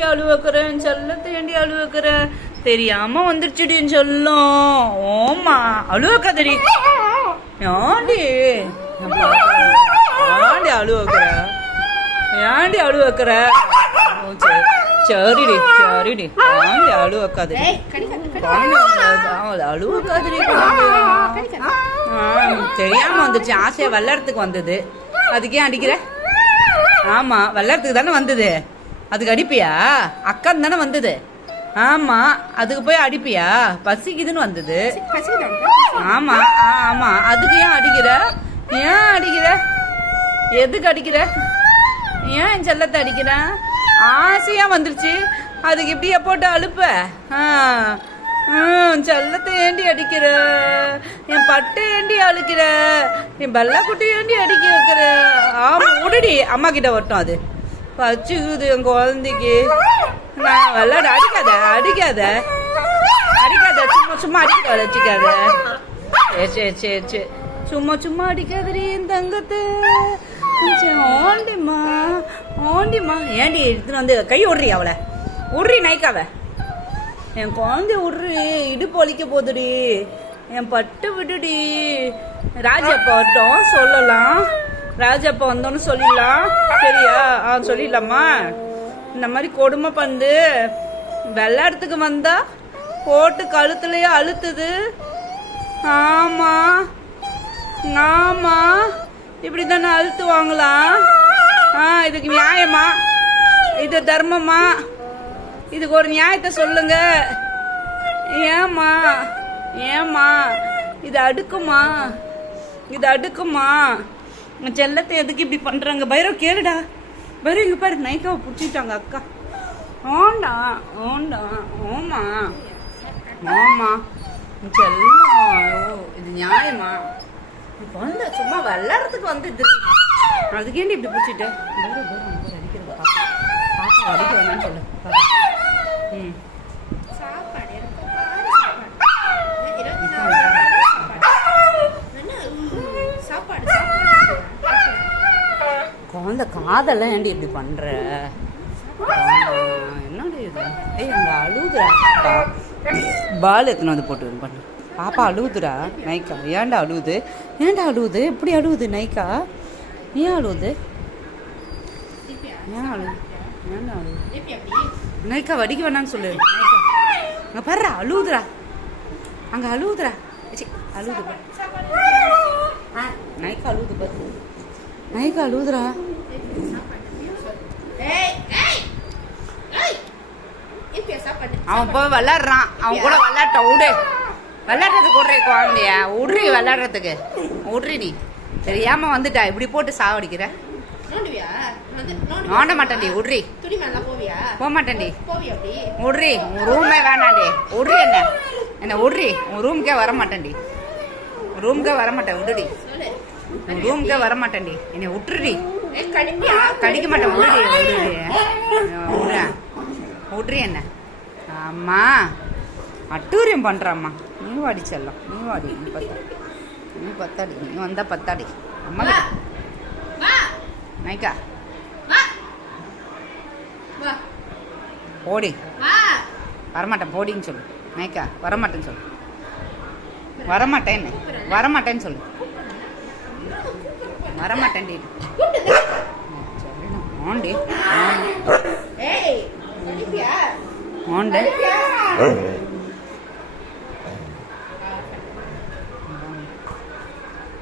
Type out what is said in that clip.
ஏண்டி அழு வைக்கிறேன், செல்லத்தை ஏண்டி அழு வைக்கிறேன், தெரியாம வந்துருச்சுடின்னு சொல்லும். ஓமா அழு வைக்காதடி. ஏண்டி ஏண்டி அழு வைக்கிற, ஏண்டி அழு வைக்கிற? சரிடி சரிடி, ஏண்டி அழு வைக்காதடி, அழு வைக்காதடி. தெரியாம வந்துருச்சு, ஆசையா விளையாடுறதுக்கு வந்தது, அதுக்கே அடிக்கிற? ஆமா விளையாடுறதுக்கு தானே வந்தது, அதுக்கு அடிப்பியா? அக்கா தானே வந்தது, ஆமா அதுக்கு போய் அடிப்பியா? பசிக்குதுன்னு வந்தது. ஆமா ஆமா, அதுக்கு ஏன் அடிக்கிற? ஏன் அடிக்கிற? எதுக்கு அடிக்கிற? ஏன் என் செல்லத்தை அடிக்கிற? ஆசையா வந்துருச்சு, அதுக்கு இப்படியா போட்டு அழுப்ப? செல்லத்தை ஏண்டி அடிக்கிற? என் பட்டை ஏண்டி அழுக்கிற? என் பல்லாக்குட்டி ஏண்டி அடிக்க வைக்கிற? ஆமா உடடி, அம்மா கிட்ட வரட்டும், அது பச்சுக்குது என் குழந்தைக்கு. நான் விளையாட அடிக்காத அடிக்காத அடிக்காத, சும்மா சும்மா அடிக்க வச்சுக்காத. சரி சரி சரி, சும்மா சும்மா அடிக்காதடி என் தங்கத்தை. ஓண்டிம்மா ஓண்டிம்மா, ஏண்டி எடுத்துன்னு வந்து கை விட்றி, அவளை விட்றி நைக்காவ, என் குழந்தைய விட்றி, இடுப்பு வலிக்க போதுடி, என் பட்டு விடுடி. ராஜப்பா வரட்டும் சொல்லலாம், ராஜப்பா வந்தோன்னு சொல்லிடலாம், சரியா? சொல்லிடலாமா? இந்த மாதிரி கொடுமை பண்ணு, விளையாடுறதுக்கு வந்தா போட்டு கழுத்துலயே அழுத்துது. ஆமா ஆமா, இப்படி தானே அழுத்துவாங்களா? இதுக்கு நியாயமா? இது தர்மமா? இதுக்கு ஒரு நியாயத்தை சொல்லுங்க. ஏமா ஏமா, இது அடுக்குமா? இது அடுக்குமா? செல்லத்தை எதுக்கு இப்படி பண்றாங்க? பைரவ் கேளுடா, பைரவ் இங்க பாரு, நைக்காவை பிடிச்சிட்டாங்க அக்கா. ஓண்டா ஓண்டா, ஓமா ஓமா செல்லம், இது நியாயமா? குழந்தை சும்மா விளையாடுறதுக்கு வந்து அதுக்கேண்டி இப்படி பிடிச்சிட்டு அடிக்கிறது? பாப்பா அடிக்க வேணான்னு சொல்லு. குழந்தை காதெல்லாம் ஏண்டி இப்படி பண்ற? என்னடி இது? ஏய் அங்க அழுகுதுடா, பால் எத்தனை வந்து போட்டு பண்ணு. பாப்பா அழுகுதுடா நைக்கா, ஏன்டா அழுகுது? ஏன்டா அழுகுது? எப்படி அழுகுது நைக்கா? ஏன் அழுகுது? ஏன் அழுகு? ஏன்டா அழுகுது? நைக்கா வடிக்க வேணான்னு சொல்லு. நைக்கா அங்க பாருடா, அழுகுதுடா, அங்க அழுகுதுடா, அழுகுது பாரு. நைக்கா அழுகுது பாரு, நைக்கா அழுகுதுடா. அவன் போய் விளையாடுறான், அவன் கூட விளையாட்ட விடு, விளையாடுறதுக்கு விட்றி குழந்தைய விட்றி, விளையாடுறதுக்கு விட்றி. நீ தெரியாம வந்துட்டா, இப்படி போட்டு சாவடிக்கிற. நோண்ட மாட்டேன்டி, விட்றி. போக மாட்டேன்டி, விட்றி. உன் ரூமே வேணாண்டி, விட்றி. என்ன விட்றி, உன் ரூமுக்கே வர மாட்டேன்டி, ரூமுக்கே வர மாட்டேன், விடுடி. உன் ரூமுக்கே வர மாட்டேன்டி, என்னை விட்டுருடி. கடிக்க மாட்டேன், விடுடி விடுடி, விடுறேன் விட்றி. என்ன ஆமா அட்டூரியம் பண்றாம்மா. நீ வாடி செல்லம், நீ வாடி, நீ பத்தாடி, நீ பத்தாடி, நீ வந்தா பத்தாடி. அம்மா நைக்கா போடி, வரமாட்டேன் போடின்னு சொல்லு. நைக்கா வரமாட்டேன்னு சொல்லு, வரமாட்டேன்னு, வரமாட்டேன்னு சொல்லு, வரமாட்டேன்டி. ஓண்டி ஓண்டி